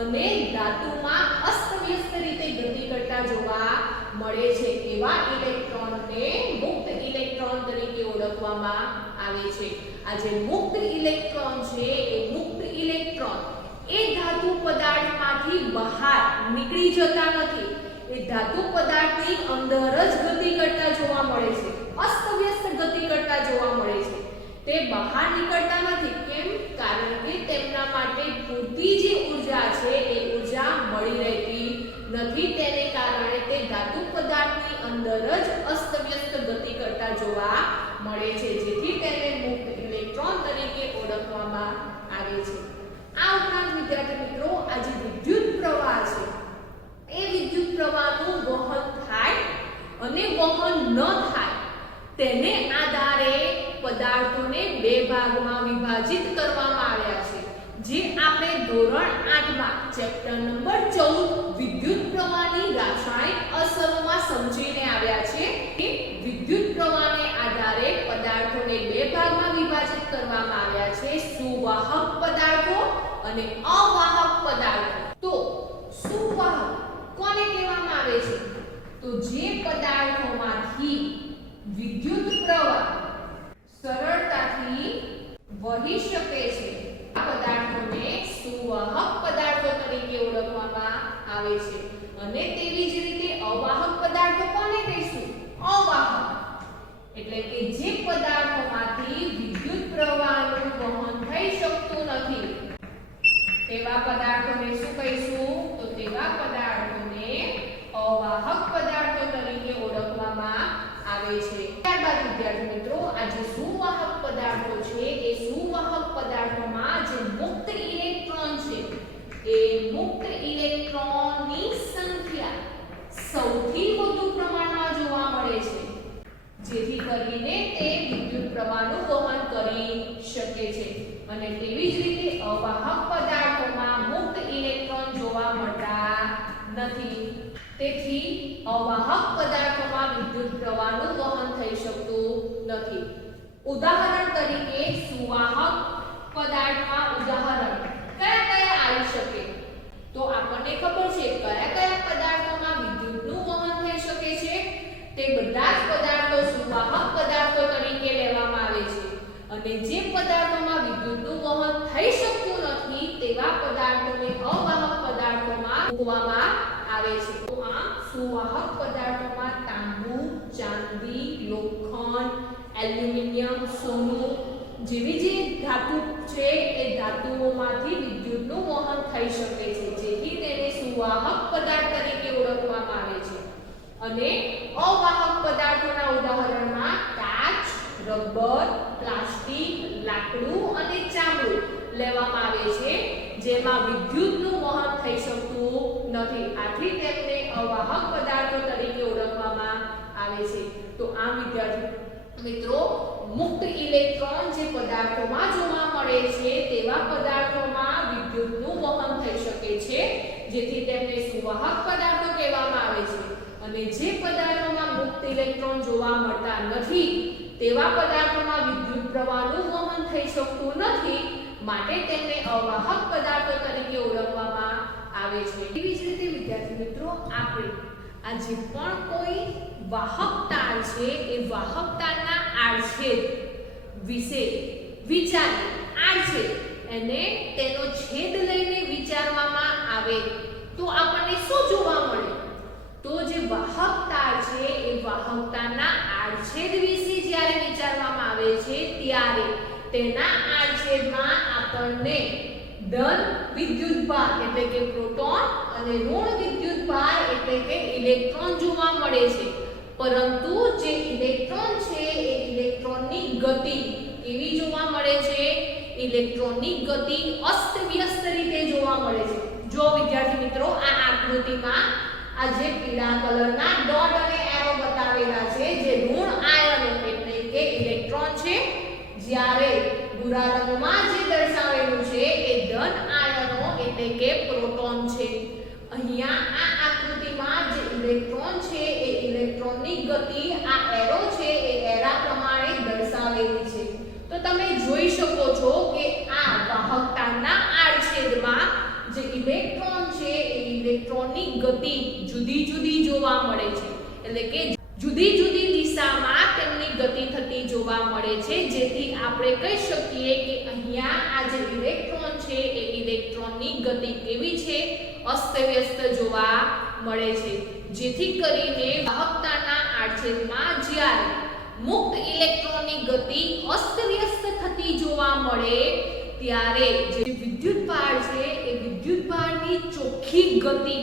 અને ધાતુમાં અસ્તવ્યસ્ત રીતે ગતિ કરતા જોવા મળે છે. એવા ઇલેક્ટ્રોનને મુક્ત ઇલેક્ટ્રોન તરીકે ઓળખવામાં આવે છે. આ જે મુક્ત ઇલેક્ટ્રોન છે એ મુક્ત ઇલેક્ટ્રોન એ ધાતુ પદાર્થમાંથી બહાર નીકળી જતા નથી. એ ધાતુ પદાર્થની અંદર જ ગતિ કરતા જોવા મળે છે, અસ્તવ્યસ્ત ગતિ કરતા જોવા મળે છે. તે બહાર નીકળતા નથી. કેમ? કારણ કે તેમના માટે પૂરતી જે ઊર્જા છે એ ઊર્જા મળી રહેતી નથી. તેને કારણે તે ધાતુ પદાર્થની અંદર જ અસ્તવ્યસ્ત ગતિ કરતા જોવા મળે છે, જેથી તેને મુક્ત ઇલેક્ટ્રોન તરીકે ઓળખવામાં આવે છે. આ ઉપરાંત વિદ્યાર્થી મિત્રો, આ જે વિદ્યુત પ્રવાહ છે એ વિદ્યુત પ્રવાહનું વહન થાય અને વહન ન થાય તેને આધારે પદાર્થોને બે ભાગમાં વિભાજિત કરવામાં આવ્યા છે, જે આપણે ધોરણ 8 માં ચેપ્ટર નંબર 14 વિદ્યુત પ્રવાહની રાસાયણિક અસરોમાં સમજીને આવ્યા છે. કે વિદ્યુત પ્રવાહને આધારે પદાર્થોને બે ભાગમાં વિભાજિત કરવામાં આવ્યા છે, સુવાહક પદાર્થો અને અવાહક પદાર્થો. તો સુવાહક કોને કહેવામાં આવે છે? તો જે પદાર્થોમાંથી વિદ્યુત પ્રવાહ સરળતાથી વહી શકે છે આ પદાર્થોને સુવાહક પદાર્થો તરીકે ઓળખવામાં આવે છે. અને તેવી જ રીતે અવાહક પદાર્થો કોને કહીશું? અવાહક, એટલે કે જે પદાર્થોમાંથી વિદ્યુત પ્રવાહનું વહન થઈ શકતું નથી તેવા પદાર્થોને શું કહીશું? તો તેવા પદાર્થોને અવાહક પદાર્થો તરીકે ઓળખવામાં આવે છે. ત્યારબાદ વિદ્યાર્થી મિત્રો, આ જે સુવાહક પદાર્થો છે એ સુવાહક પદાર્થોમાં જે મુક્ત ઇલેક્ટ્રોન છે એ મુક્ત ઇલેક્ટ્રોનની સંખ્યા સૌથી વધુ પ્રમાણમાં જોવા મળે છે, જેથી કરીને તે વિદ્યુત પ્રવાહનું વહન કરી શકે છે. અને તેવી જ રીતે અવાહક પદાર્થોમાં મુક્ત ઇલેક્ટ્રોન જોવા મળતા નથી. તેથી અવાહક પદાર્થોમાં વિદ્યુત પ્રવાહનું વહન થઈ શકતું નથી. ઉદાહરણ તરીકે સુવાહક પદાર્થમાં ઉદાહરણ કયા કયા આવી શકે? તો આપણને ખબર છે કયા કયા પદાર્થોમાં વિદ્યુતનું વહન થઈ શકે છે. તે બધા જ પદાર્થો સુવાહક પદાર્થો તરીકે લેવામાં આવે છે. અને જે પદાર્થોમાં વિદ્યુતનું વહન થઈ શકતું નથી તેવા પદાર્થોને અવાહક પદાર્થોમાં મૂકવામાં આવે છે. તો આ સુવાહક પદાર્થોમાં તાંબુ, ચાંદી, લોખંડ, એલ્યુમિનિયમ, સોનું જેવી જે ધાતુ છે એ ધાતુઓમાંથી વિદ્યુતનું વહન થઈ શકે છે, જેથી તેને સુવાહક પદાર્થ તરીકે ઓળખવામાં આવે છે. અને અવાહક પદાર્થોના ઉદાહરણમાં કાચ, રબર, પ્લાસ્ટિક, લાકડું અને ચામડું લેવામાં આવે છે, જેમાં વિદ્યુતનું વહન થઈ શકતું નથી. આથી તેમને અવાહક પદાર્થો તરીકે ઓળખવામાં આવે છે. તો મિત્રો મુક્ત ઇલેક્ટ્રોન જે પદાર્થોમાં જોવા મળે છે તેવા પદાર્થોમાં વિદ્યુતનું વહન થઈ શકે છે, જેથી તેમને સુવાહક પદાર્થો કહેવામાં આવે છે. અને જે પદાર્થોમાં મુક્ત ઇલેક્ટ્રોન જોવા મળતા નથી તેવા પદાર્થોમાં વિદ્યુત પ્રવાહનું વહન થઈ શકતું નથી, માટે તેમને અવાહક પદાર્થો તરીકે ઓળખવામાં આવે છે. એવી જ રીતે વિદ્યાર્થી મિત્રો આપણે આ જે પણ કોઈ વાહક તાર છે એ વાહક તારના આડછેદ વિશે વિચારીએ. આડછેદ અને તેનો છેદ લઈને વિચારવામાં આવે તો આપણને શું જોવા મળે? તો જે વાહક તાર છે એ વાહક તારના આડછેદ વિશે જ્યારે વિચારવામાં આવે છે ત્યારે તેના આડછેદમાં આપણને ધન વિદ્યુતભાર એટલે કે પ્રોટોન અને ઋણ વિદ્યુતભાર એટલે કે ઇલેક્ટ્રોન જોવા મળે છે. પરંતુ જે ઇલેક્ટ્રોન છે એ ઇલેક્ટ્રોનની ગતિ કેવી જોવા મળે છે? ઇલેક્ટ્રોનની ગતિ અસ્તવ્યસ્ત રીતે જોવા મળે છે. જો વિદ્યાર્થી મિત્રો આ આકૃતિમાં આ જે પીળા કલરના ડોટ અને એરો બતાવેલા છે જે ઋણ આયનો એટલે કે ઇલેક્ટ્રોન છે, જ્યારે ભૂરા રંગમાં જે દર્શાવેલું છે એ ધન આયનો એટલે કે પ્રોટોન છે. અહીંયા આ આકૃતિમાં જે ઇલેક્ટ્રોન છે એ ઇલેક્ટ્રોનની ગતિ આ એરો છે એ એરા પ્રમાણે દર્શાવેલી છે. તો તમે જોઈ શકો છો કે આ વાહક તારના આડછેદમાં જે ઇલેક્ટ્રોન છે એ ઇલેક્ટ્રોનની ગતિ જુદી જુદી જોવા મળે છે, એટલે કે જુદી જુદી દિશામાં તેમની ગતિ થતી જોવા મળે છે, જેથી આપણે કહી શકીએ કે અહીંયા આ જે ઇલેક્ટ્રોન છે એ ઇલેક્ટ્રોનની ગતિ કેવી છે? અસ્તવ્યસ્ત જોવા મળે છે. જેથી કરીને વાહકતાના આડછેદમાં જ્યારે મુક્ત ઇલેક્ટ્રોનની ગતિ અસ્તવ્યસ્ત થતી જોવા મળે ત્યારે જે વિદ્યુતભાર છે એ વિદ્યુતભારની ચોખ્ખી ગતિ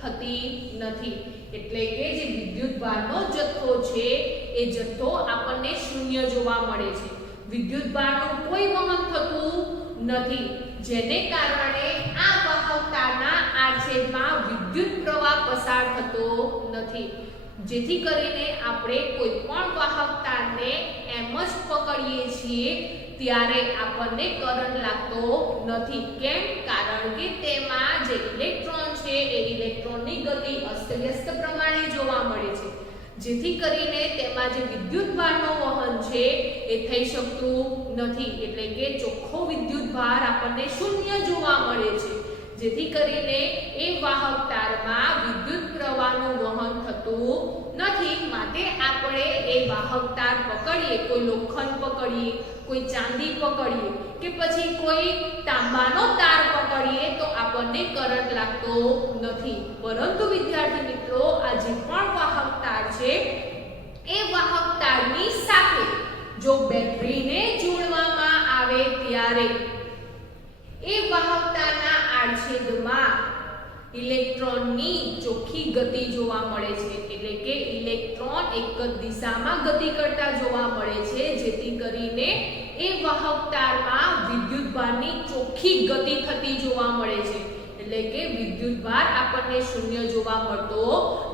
થતી નથી. એટલે કે જે વિદ્યુતભારનો જથ્થો છે એ જથ્થો આપણને શૂન્ય જોવા મળે છે. વિદ્યુતભારનું કોઈ વહન થતું નથી, જેને કારણે આ વાહક તારના આડછેદમાં વિદ્યુત પ્રવાહ પસાર થતો નથી. જેથી કરીને આપણે કોઈ પણ વાહક તારને એમ જ પકડીએ છીએ ત્યારે આપણને કરંટ લાગતો નથી. કેમ? કારણ કે તેમાં જે ઇલેક્ટ્રોન છે એ ઇલેક્ટ્રોનની ગતિ અસ્તવ્યસ્ત પ્રમાણે જોવા મળે છે, જેથી કરીને તેમાં જે વિદ્યુતભારનો વહન છે એ થઈ શકતું નથી. એટલે કે ચોખ્ખો વિદ્યુતભાર આપણને શૂન્ય જોવા મળે છે, જેથી કરીને એ વાહક તારમાં વિદ્યુત પ્રવાહનું વહન થતું નથી. માટે આપણે એ વાહક તાર પકડીએ, કોઈ લોખંડ પકડીએ, કોઈ ચાંદી પકડીએ કે પછી કોઈ તાંબાનો તાર પકડીએ તો આપણને કરંટ લાગતો નથી. પરંતુ વિદ્યાર્થી મિત્રો આ જે પણ વાહક તાર છે એ વાહક તારની સાથે જો બેટરીને જોડવામાં આવે ત્યારે એ વાહક તારના આડછેદમાં ઇલેક્ટ્રોનની ચોખ્ખી ગતિ જોવા મળે છે. એટલે કે ઇલેક્ટ્રોન એક જ દિશામાં ગતિ કરતા જોવા મળે છે, જેથી કરીને એ વાહક તારમાં વિદ્યુતભારની ચોખ્ખી ગતિ થતી જોવા મળે છે. એટલે કે વિદ્યુતભાર આપણને શૂન્ય જોવા મળતો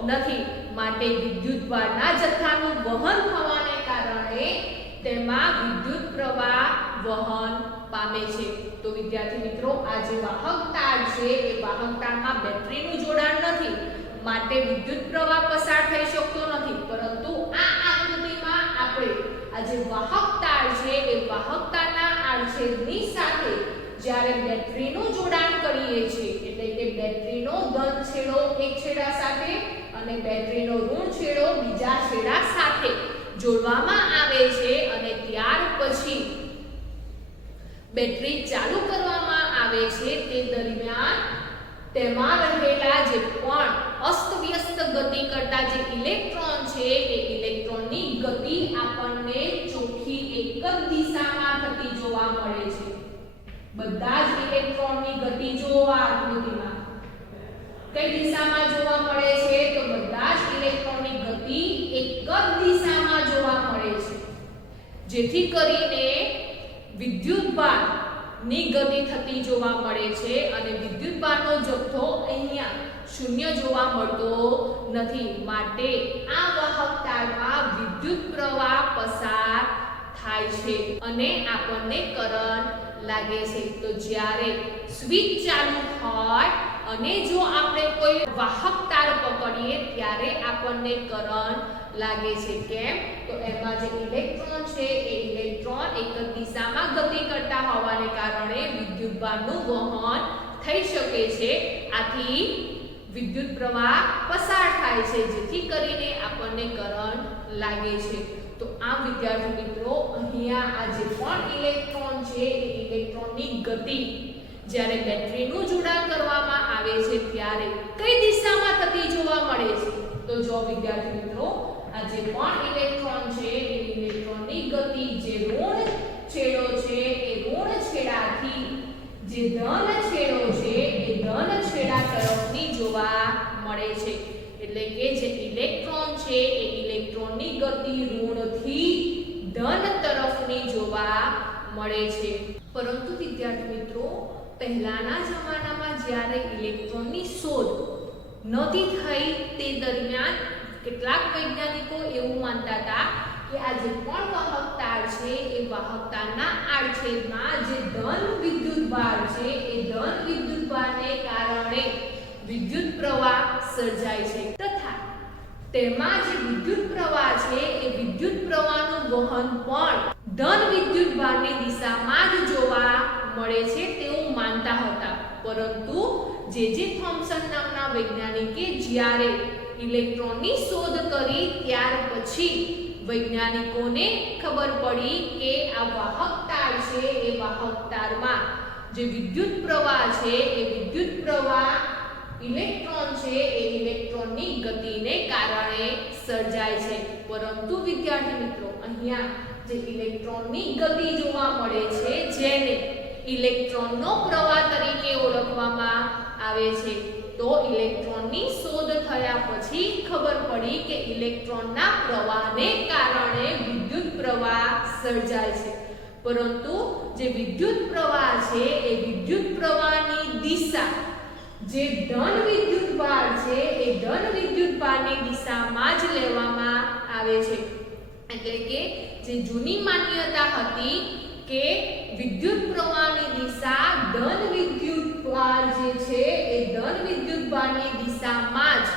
નથી. માટે વિદ્યુતભારના જથ્થાનું વહન થવાને કારણે તેમાં વિદ્યુત પ્રવાહ વહન પામે છે. તો વિદ્યાર્થી મિત્રો આ જે વાહક તાર છે એ વાહક તારમાં બેટરીનું જોડાણ નથી, માટે વિદ્યુત પ્રવાહ પસાર થઈ શકતો નથી. પરંતુ આ આકૃતિમાં આપણે આ જે વાહક તાર છે એ વાહક તારના આડછેદની સાથે જ્યારે બેટરીનું જોડાણ કરીએ છીએ, એટલે કે બેટરીનો ધન છેડો એક છેડા સાથે અને બેટરીનો ઋણ છેડો બીજા છેડા સાથે જોડવામાં આવે છે અને ત્યાર પછી બેટરી ચાલુ કરવામાં આવે છે, તે દરમિયાન તેમાં રહેલા જે પણ અસ્તવ્યસ્ત ગતિ કરતા જે ઇલેક્ટ્રોન છે એ ઇલેક્ટ્રોનની ગતિ આપણને ચોખ્ખી એક જ દિશામાં થતી જોવા મળે છે. બધા જ ઇલેક્ટ્રોનની ગતિ જોવા આકૃતિમાં કઈ દિશામાં જોવા મળે છે? તો બધા જ ઇલેક્ટ્રોનની ગતિ એક જ દિશામાં જોવા મળે છે, જેથી કરીને વિદ્યુતભાર ની ગતિ થતી જોવા મળે છે અને વિદ્યુતભારનો જથ્થો અહીંયા શૂન્ય જોવા મળતો નથી. માટે આ વાહક તારમાં વિદ્યુત પ્રવાહ પસાર થાય છે અને આપણને કરંટ લાગે છે. તો જ્યારે સ્વિચ ચાલુ હોય અને જો આપણે કોઈ વાહક તાર પકડીએ ત્યારે આપણને કરંટ લાગે છે. કેમ? તો એમાં જે ઇલેક્ટ્રોન છે એ ઇલેક્ટ્રોન એક જ દિશામાં ગતિ કરતા હોવાને કારણે વિદ્યુતભારનું વહન થઈ શકે છે. આથી વિદ્યુત પ્રવાહ પસાર થાય છે જેથી કરીને આપણને કરંટ લાગે છે. તો આ વિદ્યાર્થી મિત્રો અહીંયા આ જે પણ ઇલેક્ટ્રોન છે એ ઇલેક્ટ્રોનની ગતિ જ્યારે બેટરીનું જોડાણ કરવામાં આવે છે ત્યારે કઈ દિશામાં થતી જોવા મળે છે? તો જો વિદ્યાર્થી મિત્રો આ જે પણ ઇલેક્ટ્રોન છે એ ઇલેક્ટ્રોનની ગતિ જે ઋણ છેડો છે એ ઋણ છેડાથી જે ધન છેડો છે એ ધન છેડા તરફની જોવા મળે છે. એટલે કે જે ઇલેક્ટ્રોન છે એ ઇલેક્ટ્રોનની ગતિ ઋણથી ધન તરફની જોવા મળે છે. પરંતુ વિદ્યાર્થી મિત્રો પહેલાના જમાનામાં જ્યારે ઇલેક્ટ્રોનની શોધ નહોતી થઈ તે દરમિયાન કેટલાક વૈજ્ઞાનિકો એવું માનતા હતા કે આ જે પણ વાહક તાર છે એ વાહક તારના આડછેદમાં જે ધન વિદ્યુતભાર છે એ ધન વિદ્યુતભારને કારણે વિદ્યુત પ્રવાહ સર્જાય છે તથા તેમાં જે વિદ્યુત પ્રવાહ છે એ વિદ્યુત પ્રવાહનું વહન પણ ધન વિદ્યુતભારની દિશામાં જ જોવા મળે છે તેવું માનતા હતા. પરંતુ જે થોમ્સન નામના વૈજ્ઞાનિકે જ્યારે ઇલેક્ટ્રોનની શોધ કરી ત્યાર પછી વૈજ્ઞાનિકોને ખબર પડી કે આ વાહક તાર છે એ વાહક તારમાં જે વિદ્યુત પ્રવાહ છે એ વિદ્યુત પ્રવાહ ઇલેક્ટ્રોન છે એ ઇલેક્ટ્રોનની ગતિને કારણે સર્જાય છે. પરંતુ વિદ્યાર્થી મિત્રો અહીંયા જે ઇલેક્ટ્રોનની ગતિ જોવા મળે છે જેને ઇલેક્ટ્રોનનો પ્રવાહ તરીકે ઓળખવામાં આવે છે. તો ઇલેક્ટ્રોનની શોધ થયા પછી ખબર પડી કે ઇલેક્ટ્રોનના પ્રવાહને કારણે વિદ્યુત પ્રવાહ સર્જાય છે. પરંતુ જે વિદ્યુત પ્રવાહ છે એ વિદ્યુત પ્રવાહની દિશા જે ધન વિદ્યુતભાર છે એ ધન વિદ્યુતભારની દિશામાં જ લેવામાં આવે છે. એટલે કે જે જૂની માન્યતા હતી કે વિદ્યુત પ્રવાહની દિશા ધન વિદ્યુતભાર જે છે એ ધન વિદ્યુતભારની દિશામાં જ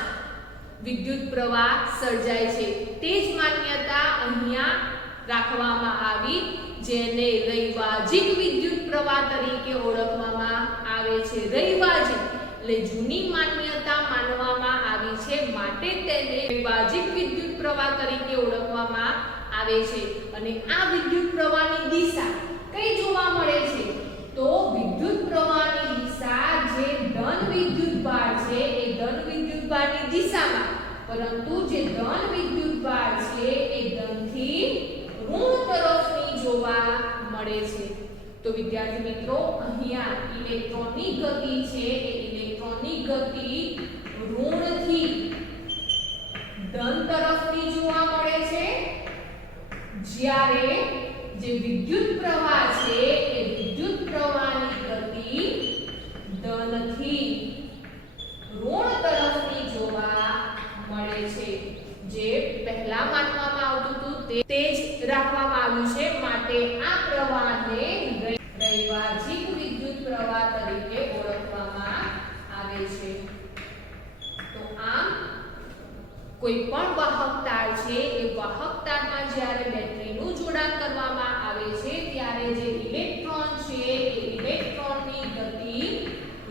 વિદ્યુત પ્રવાહ સર્જાય છે તે જ માન્યતા અહીંયા રાખવામાં આવી જેને રૈવાજિક વિદ્યુત પ્રવાહ તરીકે ઓળખવામાં આવે છે. રૈવાજિક એટલે જૂની માન્યતા માનવામાં આવી છે માટે તેને રૈવાજિક વિદ્યુત પ્રવાહ તરીકે ઓળખવામાં આવે છે. અને આ વિદ્યુત પ્રવાહની દિશા કઈ જોવા મળે છે? તો વિદ્યુત પ્રવાહની દિશા જે ધન વિદ્યુતભાર છે એ ધન વિદ્યુતભારની દિશામાં, પરંતુ જે ધન વિદ્યુતભાર છે એ ધનથી ઋણ તરફની જોવા મળે છે. તો વિદ્યાર્થી મિત્રો અહીંયા ઇલેક્ટ્રોનની ગતિ છે એ ઇલેક્ટ્રોનની ગતિ ઋણથી ધન તરફની જોવા મળે છે જ્યારે જે વિદ્યુત પ્રવાહ છે એ વિદ્યુત પ્રવાહની ગતિ ધનથી ઋણ તરફની જોવા મળે છે. જે પહેલા માનવામાં આવતું હતું તે જ રાખવામાં આવ્યું છે માટે આ પ્રવાહને રૈવાજિક વિદ્યુત પ્રવાહ તરીકે ઓળખવામાં આવે છે. તો આમ કોઈ પણ વાહક તાર છે એ વાહક તારમાં જ્યારે બેટરીનું જોડાણ કરવામાં આવે છે ત્યારે જે ઇલેક્ટ્રોન છે એ ઇલેક્ટ્રોનની ગતિ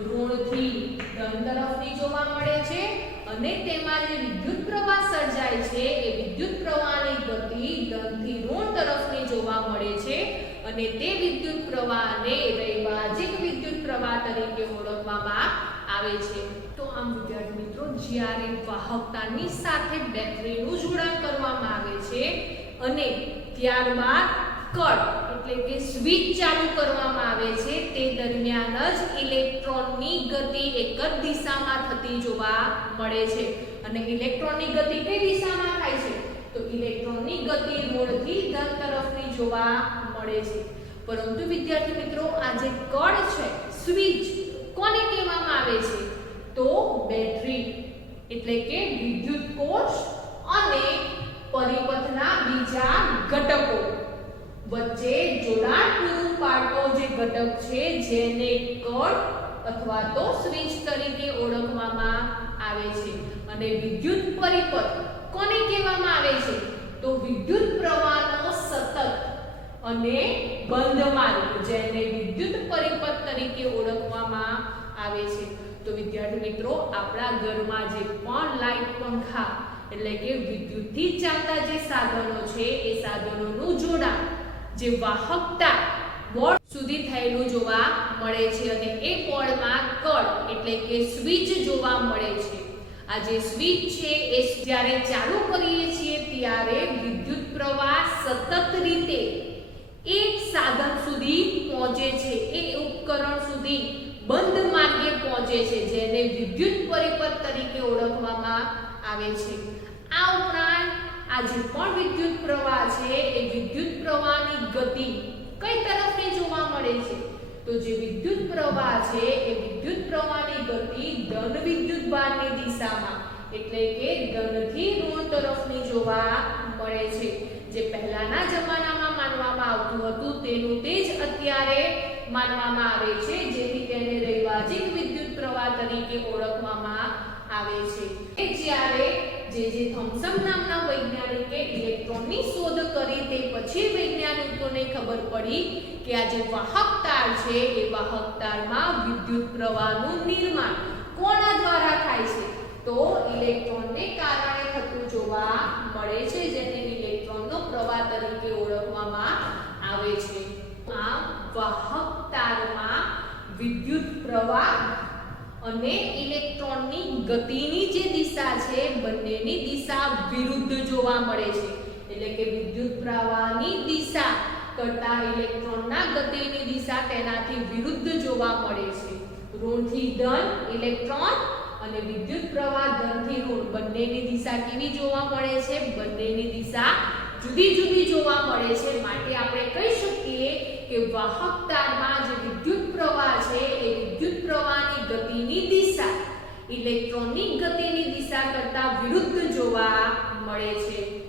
ઋણથી ધન તરફની જોવા મળે છે અને તેમાં જે વિદ્યુત પ્રવાહ સર્જાય છે એ વિદ્યુત પ્રવાહની ગતિ ધનથી ઋણ તરફની જોવા મળે છે અને તે વિદ્યુત પ્રવાહને રૈવાજિક વિદ્યુત પ્રવાહ તરીકે ઓળખવામાં આવે છે. તો આમ વિદ્યાર્થી મિત્રો જ્યારે વાહકતાની સાથે બેટરીનું જોડાણ કરવામાં આવે છે અને ત્યારબાદ કટ એટલે કે સ્વિચ ચાલુ કરવામાં આવે છે તે દરમિયાન જ ઇલેક્ટ્રોનની ગતિ એક જ દિશામાં થતી જોવા મળે છે. અને ઇલેક્ટ્રોનની ગતિ કઈ દિશામાં થાય છે? તો ઇલેક્ટ્રોનની ગતિ ઋણથી ધન તરફની જોવા મળે છે. પરંતુ વિદ્યાર્થી મિત્રો આ જે કડ છે સ્વિચ કોને કહેવામાં આવે છે? તો બેટરી એટલે કે વિદ્યુત કોષ અને પરિપથના બીજા ઘટકો વચ્ચે જોડાણ પૂરું પાડતો જે ઘટક છે જેને કળ અથવા તો સ્વિચ તરીકે ઓળખવામાં આવે છે અને વિદ્યુત પરિપથ કોને કહેવામાં આવે છે તો વિદ્યુત પ્રવાહનો સતત અને બંધ માર્ગ જેને વિદ્યુત પરિપથ તરીકે ઓળખવામાં આવે છે તો વિદ્યાર્થી મિત્રો આપણા ઘરમાં જે પણ લાઈટ પંખા એટલે કે વિદ્યુતથી ચાલતા જે સાધનો છે એ સાધનોનું જોડાણ જે વાહકતા બોર્ડ સુધી થયેલું જોવા મળે છે અને એ બોર્ડમાં કળ એટલે કે સ્વિચ જોવા મળે છે આ જે સ્વિચ છે એ જ્યારે ચાલુ કરીએ છીએ ત્યારે વિદ્યુત પ્રવાહ સતત રીતે એક સાધન સુધી પહોંચે છે એ ઉપકરણ સુધી બંધ માર્ગે પહોંચે છે જેને વિદ્યુત પરિપથ તરીકે ઓળખવામાં આવે છે આ ઉપરાંત આ જે પણ વિદ્યુત પ્રવાહ છે એ વિદ્યુત પ્રવાહની ગતિ કઈ તરફની જોવા મળે છે તો જે વિદ્યુત પ્રવાહ છે એ વિદ્યુત પ્રવાહની ગતિ ધન વિદ્યુતભારની દિશામાં એટલે કે ધનથી ઋણ તરફની જોવા મળે છે જે પહેલાના જમાનામાં માનવામાં આવતું હતું તેનું તે જ અત્યારે માનવામાં આવે છે જેથી તેને દૈવાજિક વિદ્યુત પ્રવાહ તરીકે ઓળખવામાં આવે છે જ્યારે જે થોમ્સન નામના વૈજ્ઞાનિકે ઇલેક્ટ્રોનની શોધ કરી તે પછી વૈજ્ઞાનિકોને ખબર પડી કે આ જે વાહક તાર છે એ વાહક તારમાં વિદ્યુત પ્રવાહનું નિર્માણ કોના દ્વારા થાય છે તો ઇલેક્ટ્રોનને કારણે થતું જોવા મળે છે જેને ઇલેક્ટ્રોનનો પ્રવાહ તરીકે ઓળખવામાં આવે છે આ વાહક તારમાં વિદ્યુત પ્રવાહ અને ઇલેક્ટ્રોનની ગતિની જે દિશા છે બંનેની દિશા વિરુદ્ધ જોવા મળે છે એટલે કે વિદ્યુત પ્રવાહની દિશા કરતા ઇલેક્ટ્રોનના ગતિની દિશા તેનાથી વિરુદ્ધ જોવા મળે છે ઋણથી ધન ઇલેક્ટ્રોન અને વિદ્યુત પ્રવાહ ધનથી ઋણ બંનેની દિશા કેવી જોવા મળે છે બંનેની દિશા જુદી જુદી જોવા મળે છે માટે આપણે કહી શકીએ કે વાહક તારમાં જે વિદ્યુત પ્રવાહ છે એ વિદ્યુત પ્રવાહની ગતિની દિશા ઇલેક્ટ્રોનની ગતિની દિશા કરતા વિરુદ્ધ જોવા મળે છે